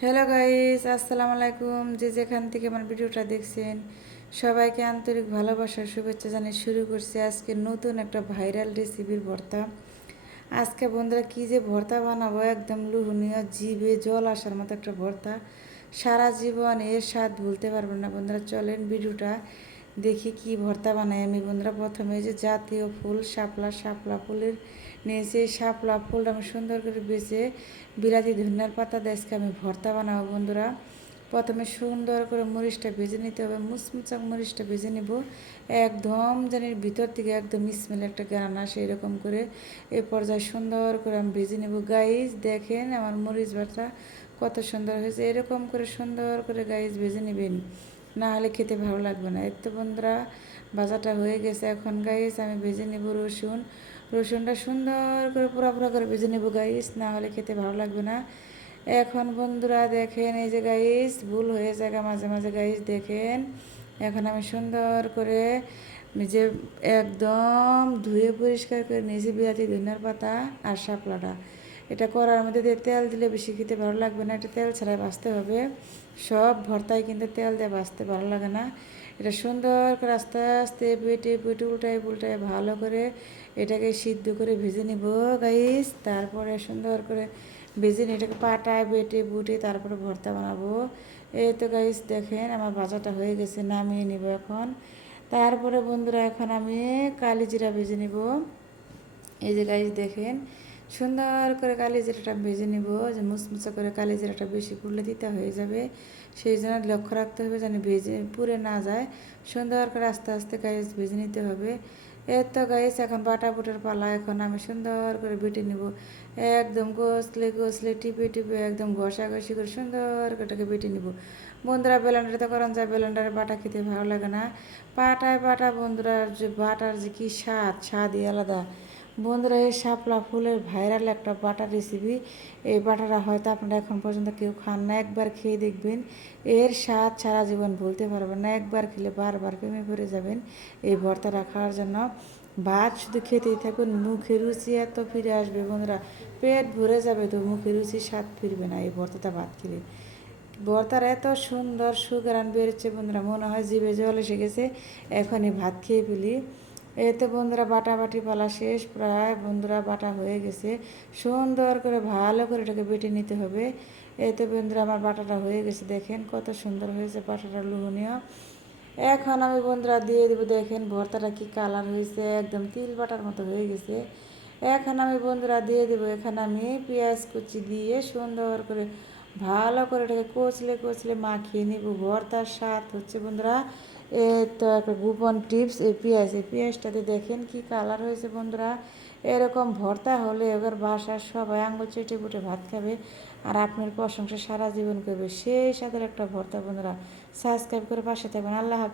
Hello guys, আসসালামু আলাইকুম। যে যেখান থেকে আমার ভিডিওটা দেখছেন সবাইকে আন্তরিক ভালোবাসার শুভেচ্ছা জানিয়ে শুরু করছি আজকে নতুন একটা ভাইরাল রেসিপির ভর্তা। আজকে বন্ধুরা কি যে ভর্তা বানাবো, একদম লোভনীয়, জিভে জল আসার মতো একটা ভর্তা। সারা জীবন এর স্বাদ ভুলতে পারবেন না বন্ধুরা। চলেন ভিডিওটা দেখি কি ভর্তা বানাই আমি বন্ধুরা। প্রথমে যে জাতীয় ফুল শাপলা ফুলের নিয়েছি। এই শাপলা ফুলটা আমি সুন্দর করে বেছে বিলাতি ধনিয়ার পাতা দিয়ে আজকে আমি ভর্তা বানাবো বন্ধুরা। প্রথমে সুন্দর করে মরিচটা ভেজে নিতে হবে, মুচমুচা মরিচটা ভেজে নেব একদম জানি ভিতর থেকে একদম স্মেল একটা গান আসে এরকম করে। এই পর্যায়ে সুন্দর করে আমি ভেজে নেব। গাইজ দেখেন আমার মরিচ বাটা কত সুন্দর হয়েছে। এরকম করে সুন্দর করে গাইজ ভেজে নেবেন, না হলে খেতে ভালো লাগবে না। এর তো বন্ধুরা ভাজাটা হয়ে গেছে। এখন গাইস আমি ভেজে নেব রসুনটা সুন্দর করে পুরা করে ভেজে নেব গাইস, না হলে খেতে ভালো লাগবে না। এখন বন্ধুরা দেখেন এই যে গাইস ভুল হয়ে যায় মাঝে মাঝে গাইস দেখেন। এখন আমি সুন্দর করে যে একদম ধুয়ে পরিষ্কার করে নিয়েছি বিলাতি ধনিয়ার পাতা আর শাপলাটা। এটা করার মধ্যে দিয়ে তেল দিলে বেশি খেতে ভালো লাগবে না, এটা তেল ছাড়াই ভাজতে হবে। সব ভর্তায় কিন্তু তেল দিয়ে ভাজতে ভালো লাগে না। এটা সুন্দর করে আস্তে আস্তে পেটে উল্টায় ভালো করে এটাকে সিদ্ধ করে ভেজে নিব গাইস। তারপরে সুন্দর করে ভেজে নিয়ে এটাকে পাটায় বুটে তারপরে ভর্তা বানাবো। এই তো গাইস দেখেন আমার ভাজাটা হয়ে গেছে, নামিয়ে নিব এখন। তারপরে বন্ধুরা এখন আমি কালি জিরা ভেজে নিব। এই যে গাইস দেখেন সুন্দর করে কালি জিরাটা ভেজে নিব, যে মুচমুচা করে কালি জিরাটা বেশি পুড়লে দিতে হয়ে যাবে, সেই জন্য লক্ষ্য রাখতে হবে যেন ভেজে পুড়ে না যায়। সুন্দর করে আস্তে আস্তে গাইস ভেজে নিতে হবে। এর তো গাইস এখন বাটা বুটের পালা। এখন আমি সুন্দর করে বেটে নিব, একদম গোসলে টিপে একদম ঘষি করে সুন্দর করে এটাকে বেটে নিব বন্ধুরা। ব্লেন্ডারে তো করা যায়, ব্লেন্ডারে বাটা খেতে ভালো লাগে না, পাটায় বাটা বন্ধুরা। যে বাটার যে কি স্বাদই আলাদা বন্ধুরা। এই শাপলা ফুলের ভাইরাল একটা বাটার রেসিপি। এই বাটাটা হয়তো আপনারা এখন পর্যন্ত কেউ খান না, একবার খেয়ে দেখবেন, এর স্বাদ সারা জীবন ভুলতে পারবেন না। একবার খেলে বারবার প্রেমে পড়ে যাবেন এই ভর্তাটা খাওয়ার জন্য। ভাত শুধু খেতেই থাকুন, মুখে রুচি এত ফিরে আসবে বন্ধুরা, পেট ভরে যাবে তো মুখে রুচি স্বাদ ফিরবে না এই ভর্তাটা ভাত খেলে। ভর্তার এত সুন্দর সুঘ্রাণ বেরোচ্ছে বন্ধুরা, মনে হয় জিভে জল এসে গেছে, এখনই ভাত খেয়ে ফেলি। এতে বন্ধুরা বাটাবাটি পালা শেষ প্রায় বন্ধুরা, বাটা হয়ে গেছে। সুন্দর করে ভালো করে এটাকে বেটে নিতে হবে। এতে বন্ধুরা আমার বাটাটা হয়ে গেছে, দেখেন কত সুন্দর হয়েছে বাটাটা, লোভনীয়। এখন আমি বন্ধুরা দিয়ে দেবো, দেখেন ভর্তাটা কি কালার হয়েছে, একদম তিল বাটার মতো হয়ে গেছে। এখন আমি বন্ধুরা দিয়ে দেবো, এখানে আমি পেঁয়াজ কুচি দিয়ে সুন্দর করে ভালো করে এটাকে কচলে মাখিয়ে নিব। ভর্তার স্বাদ হচ্ছে বন্ধুরা এ তো একটা গোপন টিপস, এই পেঁয়াজটাতে দেখেন কি কালার হয়েছে বন্ধুরা। এরকম ভর্তা হলে এবার বাসার সবাই আঙুল চেটে পুটে ভাত খাবে আর আপনার প্রশংসা সারা জীবন করবে। সেই স্বাদের একটা ভর্তা বন্ধুরা। সাবস্ক্রাইব করে পাশে থাকবেন। আল্লাহ হাফেজ।